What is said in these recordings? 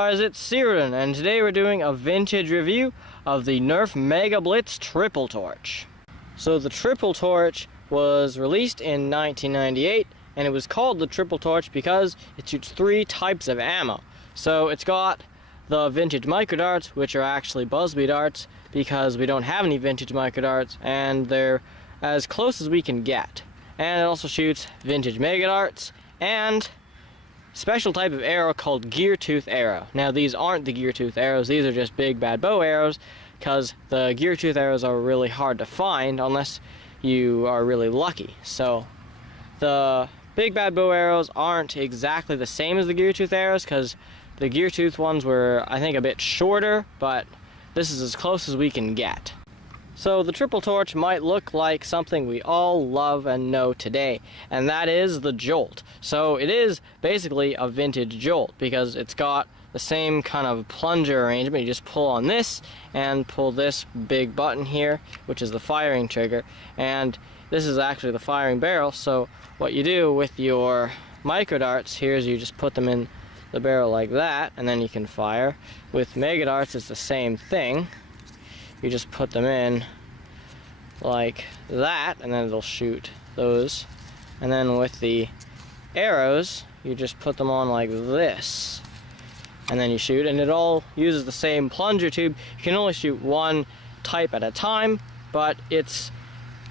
guys, it's Cyril, and today we're doing a vintage review of the Nerf Mega Blitz Triple Torch. So the Triple Torch was released in 1998, and it was called the Triple Torch because it shoots 3 types of ammo. So it's got the vintage micro darts, which are actually Buzzbee darts because we don't have any vintage micro darts, and they're as close as we can get. And it also shoots vintage mega darts and special type of arrow called gear tooth arrow. Now these aren't the gear tooth arrows, these are just big bad bow arrows, because the gear tooth arrows are really hard to find unless you are really lucky. So the big bad bow arrows aren't exactly the same as the gear tooth arrows, because the gear tooth ones were, I think, a bit shorter, but this is as close as we can get. So the Triple Torch might look like something we all love and know today, and that is the Jolt. So it is basically a vintage Jolt because it's got the same kind of plunger arrangement. You just pull on this and pull this big button here, which is the firing trigger, and this is actually the firing barrel. So what you do with your micro darts here is you just put them in the barrel like that, and then you can fire. With mega darts it's the same thing. You just put them in like that, and then it'll shoot those. And then with the arrows, you just put them on like this, and then you shoot, and it all uses the same plunger tube. You can only shoot one type at a time, but you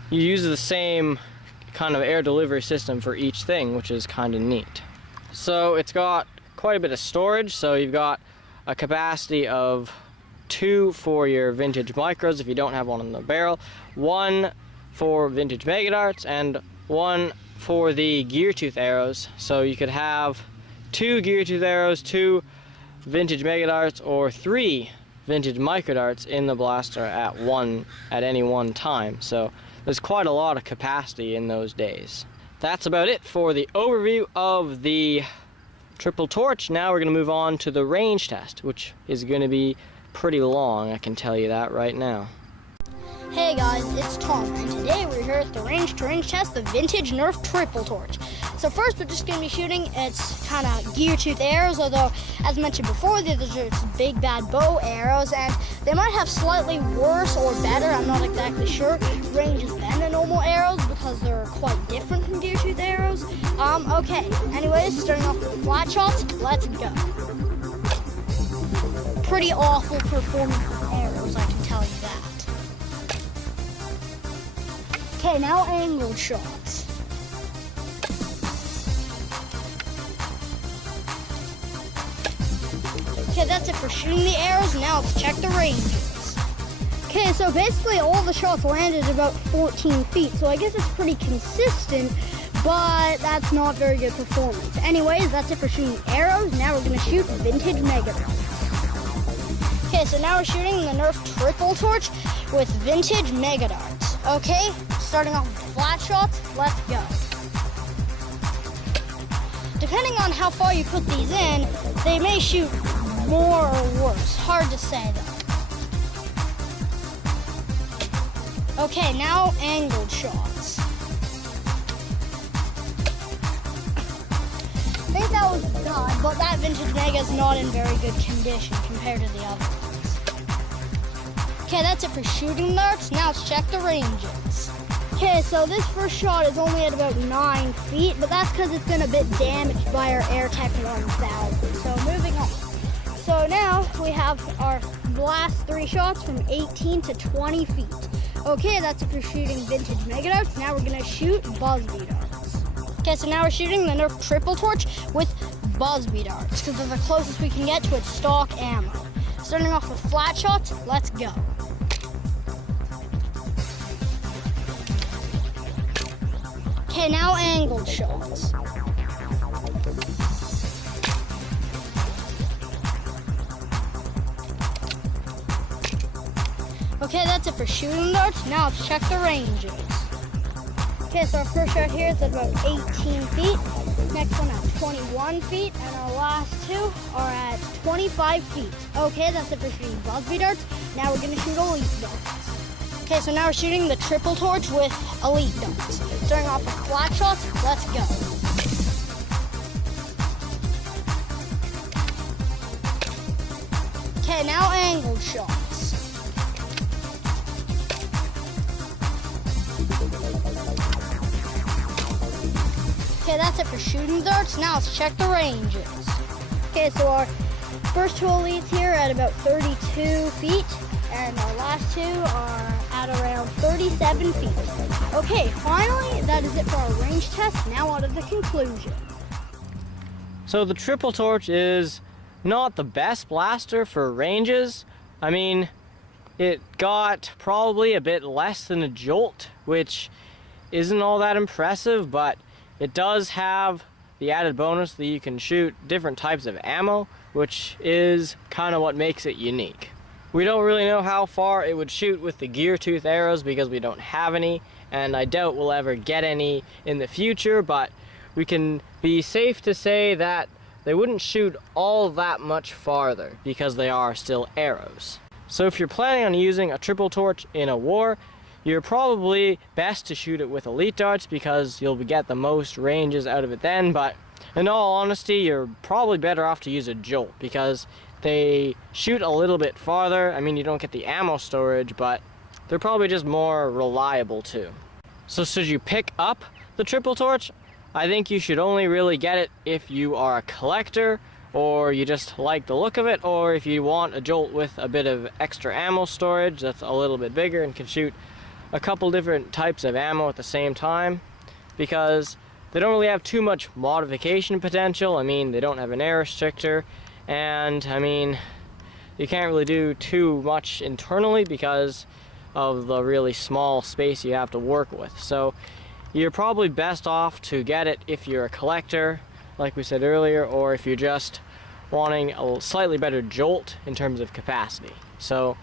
use the same kind of air delivery system for each thing, which is kind of neat. So it's got quite a bit of storage, so you've got a capacity of 2 for your vintage micros if you don't have one in the barrel, 1 for vintage mega darts, and 1 for the gear tooth arrows. So you could have 2 gear tooth arrows, 2 vintage mega darts, or 3 vintage micro darts in the blaster at any one time. So there's quite a lot of capacity in those days. That's about it for the overview of the Triple Torch. Now we're going to move on to the range test, which is going to be pretty long, I can tell you that right now. Hey guys, it's Tom, and today we're here at the range to range test the vintage Nerf Triple Torch. So first we're just going to be shooting its kind of gear tooth arrows, although as mentioned before, these are just big bad bow arrows, and they might have slightly worse or better, I'm not exactly sure, ranges than the normal arrows because they're quite different from gear tooth arrows. Okay, anyways, starting off with flat shots, let's go. Pretty awful performance of arrows, I can tell you that. Okay, now angled shots. Okay, that's it for shooting the arrows. Now let's check the ranges. Okay, so basically all the shots landed about 14 feet, so I guess it's pretty consistent, but that's not very good performance. Anyways, that's it for shooting arrows. Now we're going to shoot vintage mega darts. Okay, so now we're shooting the Nerf Triple Torch with vintage mega darts. Okay, starting off with flat shots, let's go. Depending on how far you put these in, they may shoot more or worse. Hard to say though. Okay, now angled shots. I think that was good, but that vintage mega is not in very good condition compared to the other ones. Okay, that's it for shooting darts. Now let's check the ranges. Okay, so this first shot is only at about 9 feet, but that's because it's been a bit damaged by our AirTech 1000. So moving on. So now we have our last 3 shots from 18 to 20 feet. Okay, that's it for shooting vintage mega darts. Now we're gonna shoot Buzzbee darts. Okay, so now we're shooting the Nerf Triple Torch with Buzzbee darts because they're the closest we can get to its stock ammo. Starting off with flat shots, let's go. Okay, now angled shots. Okay, that's it for shooting darts. Now let's check the ranges. Okay, so our first shot here is at about 18 feet. Next one at 21 feet. And our last 2 are at 25 feet. Okay, that's it for shooting Buzzbee darts. Now we're going to shoot elite darts. Okay, so now we're shooting the Triple Torch with elite darts. Starting off with flat shots, let's go. Okay, now angled shots. Okay, that's it for shooting darts. Now let's check the ranges. Okay, so our first two elites here are at about 32 feet, and our last two are at around 37 feet. Okay, finally, that is it for our range test. Now on to the conclusion. So the triple torch is not the best blaster for ranges. I mean, it got probably a bit less than a jolt, which isn't all that impressive, but it does have the added bonus that you can shoot different types of ammo, which is kind of what makes it unique. We don't really know how far it would shoot with the gear tooth arrows because we don't have any, and I doubt we'll ever get any in the future, but we can be safe to say that they wouldn't shoot all that much farther because they are still arrows. So if you're planning on using a triple torch in a war, you're probably best to shoot it with elite darts because you'll get the most ranges out of it then, but in all honesty, you're probably better off to use a jolt because they shoot a little bit farther. I mean, you don't get the ammo storage, but they're probably just more reliable too. So should you pick up the triple torch? I think you should only really get it if you are a collector, or you just like the look of it, or if you want a jolt with a bit of extra ammo storage that's a little bit bigger and can shoot a couple different types of ammo at the same time, because they don't really have too much modification potential. I mean, they don't have an air restrictor, and I mean, you can't really do too much internally because of the really small space you have to work with. So you're probably best off to get it if you're a collector, like we said earlier, or if you're just wanting a slightly better jolt in terms of capacity. So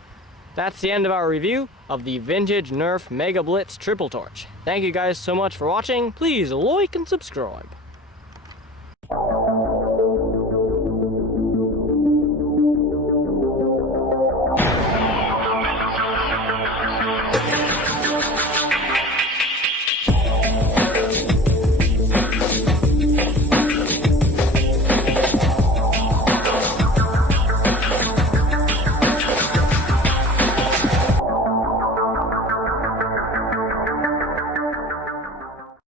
that's the end of our review of the vintage Nerf Mega Blitz Triple Torch. Thank you guys so much for watching. Please like and subscribe.